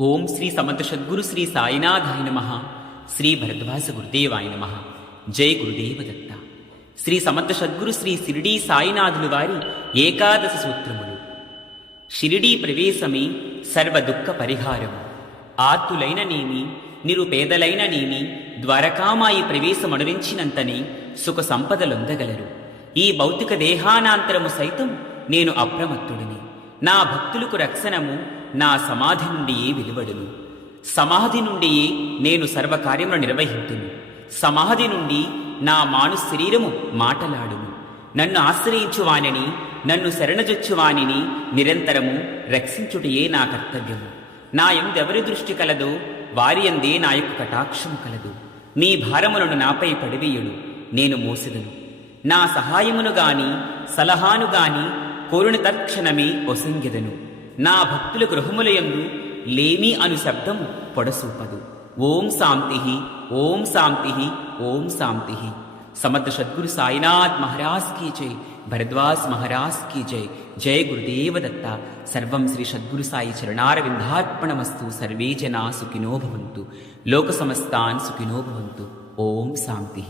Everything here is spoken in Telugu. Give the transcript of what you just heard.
ఓం శ్రీ సమర్థ సద్గురు శ్రీ సాయినాథాయ నమ. శ్రీ భరద్వాస గురుదేవాయ నమ. జై గురుదేవ దత్త. శ్రీ సమర్థ సద్గురు శ్రీ సిరిడీ సాయినాథులు వారి ఏకాదశ సూత్రములు. షిరిడీ ప్రవేశమే సర్వ దుఃఖ పరిహారము. ఆర్తులైన నేమి నిరుపేదలైన నేమి ద్వారకామాయి ప్రవేశమనురించినంతనే సుఖ సంపదలొందగలరు. ఈ భౌతిక దేహానాంతరము సైతం నేను అప్రమత్తుడిని. నా భక్తులకు రక్షణము నా సమాధి నుండియే వెలువడును. సమాధి నుండియే నేను సర్వకార్యములు నిర్వహింతును. సమాధి నుండి నా మాను శరీరము మాటలాడును. నన్ను ఆశ్రయించువానిని నన్ను శరణజొచ్చువానిని నిరంతరము రక్షించుటయే నా కర్తవ్యము. నా ఎందెవరి దృష్టి కలదో వారి అందే నా యొక్క కటాక్షము కలదు. నీ భారములను నాపై పడివేయుడు నేను మోసెదను. నా సహాయమును గాని సలహాను గాని కోరుని తక్షణమే వసంగెదను నా భక్తుల గృహములయందు లేమి అను శబ్దం పొడసూపదు. ఓం శాంతి ఓం శాంతి ఓం శాంతి. సమర్థ సద్గురు సాయినాథ్ మహారాజ్ కీ జై. భరద్వాజ్ మహారాజ్ కీ జై. జయ గురుదేవదత్త. సర్వం శ్రీ సద్గురు సాయి చరణారవిందార్పణమస్తు. సర్వే జనా సుఖినోభవంతు లోక సమస్తాన్ సుఖినోభవంతు ఓం శాంతి.